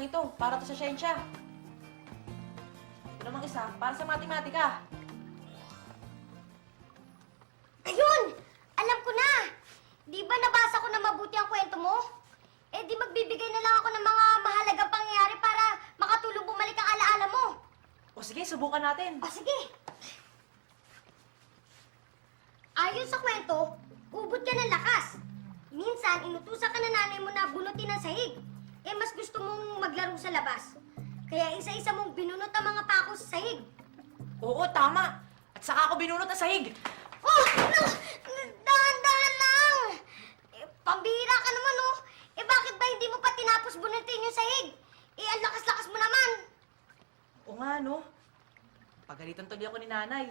isang ito, para to sa siyensya. Ito namang isa, para sa matematika. Ayun! Alam ko na! Di ba nabasa ko na mabuti ang kwento mo? Eh di magbibigay na lang ako ng mga mahalagang pangyayari para makatulong bumalik ang alaala mo. O sige, subukan natin. O sige! Ayon sa kwento, ubod ka ng lakas. Minsan, inutusan ka na nanay mo na bunutin ng sahig. Eh mas gusto mong maglaro sa labas. Kaya isa-isa mong binunot ang mga pako sa sahig. Oo, tama. At saka ako binunot ang sahig. Oh! Dahan-dahan lang! Eh, pambihira ka naman, oh! Eh, bakit ba hindi mo pa tinapos bunutin yung sahig? Eh, ang lakas-lakas mo naman! Oo nga, no? Pagalitan tuloy ako ni nanay.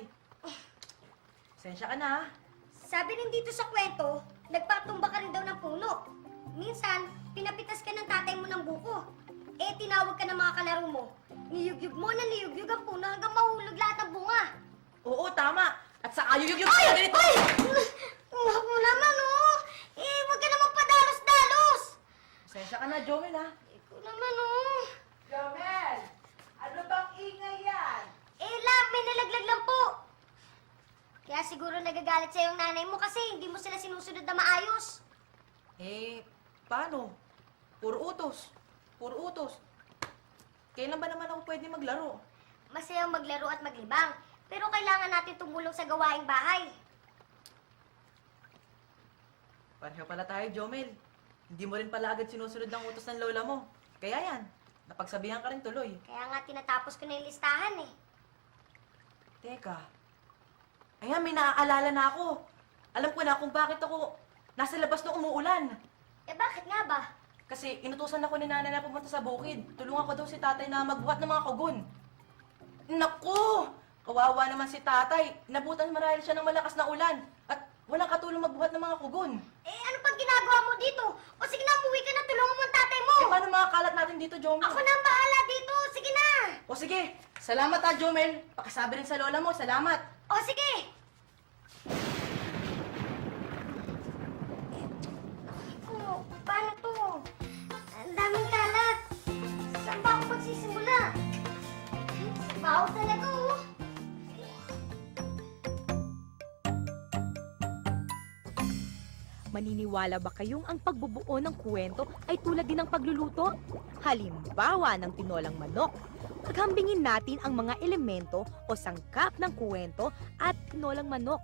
Sensya ka na, ha? Sabi rin dito sa kwento, nagpatumba ka rin daw ng puno. Minsan, pinapitas ka ng tatay mo ng buko. Eh, tinawag ka ng mga kalaro mo. Niyugyug mo na niyugyug ang puno hanggang mahulog lahat ng bunga. Oo, tama. At saka yuyugyug Ay! ka ganito. Ay! Huwag mo naman, oh! Eh, huwag ka naman padalos-dalos! Sensya ka na, Jomel, ha? Ikaw naman, oh! Jomel! Ano bang ingay yan? Eh, lang, may nalaglag lang po. Kaya siguro nagagalit sa'yo yung nanay mo kasi hindi mo sila sinusunod na maayos. Eh, paano? Puro utos. Puro utos. Kailan ba naman ako pwede maglaro? Masayang maglaro at maglibang, pero kailangan natin tumulong sa gawaing bahay. Pareho pala tayo, Jomel. Hindi mo rin pala agad sinusunod ng utos ng lola mo. Kaya yan, napagsabihan ka rin tuloy. Kaya nga tinatapos ko na yung listahan eh. Teka. Ayan, may naaalala na ako. Alam ko na kung bakit ako nasa labas nung umuulan. Eh bakit nga ba? Kasi inutusan ako ni nanay na pumunta sa bukid. Tulungan ko daw si tatay na magbuhat ng mga kugon. Naku! Kawawa naman si tatay. Nabutan marahil siya ng malakas na ulan. At walang katulong magbuhat ng mga kugon. Eh ano pang ginagawa mo dito? O sige na, umuwi ka na, tulungan mo ang tatay mo! Eh, paano makakalat natin dito, Jomel? Ako na ang bahala dito, sige na! O sige, salamat ha, Jomel. Pakisabi rin sa lola mo, salamat. O sige! Oh, paano to? Ang daming kalat. Saan ba ako magsisimula? Baho talaga, oh. Maniniwala ba kayong ang pagbubuo ng kwento ay tulad din ng pagluluto? Halimbawa ng tinolang manok. Paghambingin natin ang mga elemento o sangkap ng kwento at tinolang manok.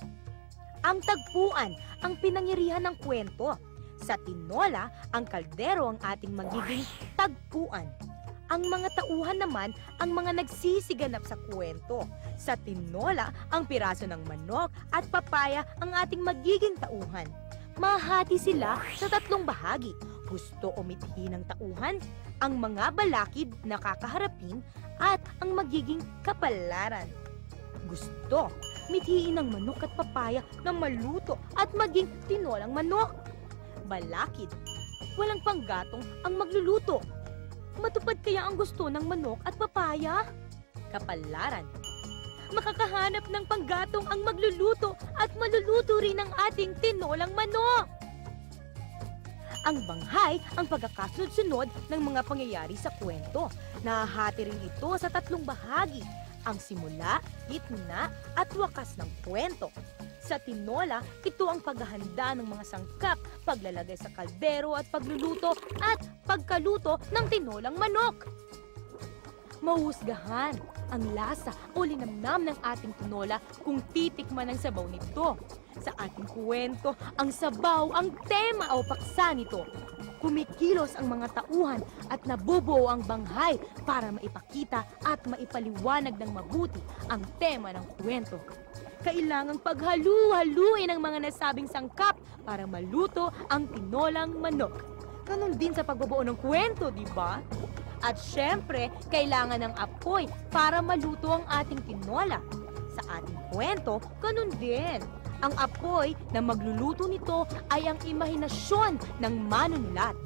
Ang tagpuan ang pinangyarihan ng kwento. Sa tinola, ang kaldero ang ating magiging tagpuan. Ang mga tauhan naman ang mga nagsisiganap sa kwento. Sa tinola, ang piraso ng manok at papaya ang ating magiging tauhan. Mahati sila sa tatlong bahagi. Gusto o mithi ng tauhan, ang mga balakid na kakaharapin at ang magiging kapalaran. Gusto, mithiin ng manok at papaya na maluto at maging tinolang manok. Balakid, walang panggatong ang magluluto. Matupad kaya ang gusto ng manok at papaya? Kapalaran, makakahanap ng panggatong ang magluluto at maluluto rin ang ating tinolang manok. Ang banghay ang pagkakasunod-sunod ng mga pangyayari sa kwento. Nahahati rin ito sa tatlong bahagi, ang simula, gitna at wakas ng kwento. Sa tinola, ito ang paghahanda ng mga sangkap, paglalagay sa kaldero at pagluluto at pagkaluto ng tinolang manok. Mahusgahan ang lasa o linamnam ng ating tinola kung titikman ang sabaw nito. Sa ating kwento, ang sabaw ang tema o paksa nito. Kumikilos ang mga tauhan at nabubuo ang banghay para maipakita at maipaliwanag ng mabuti ang tema ng kwento. Kailangang paghalu-haluin ang mga nasabing sangkap para maluto ang tinolang manok. Ganon din sa pagbubuo ng kwento, di ba? At syempre, kailangan ng apoy para maluto ang ating tinola. Sa ating kwento, ganun din. Ang apoy na magluluto nito ay ang imahinasyon ng manunulat.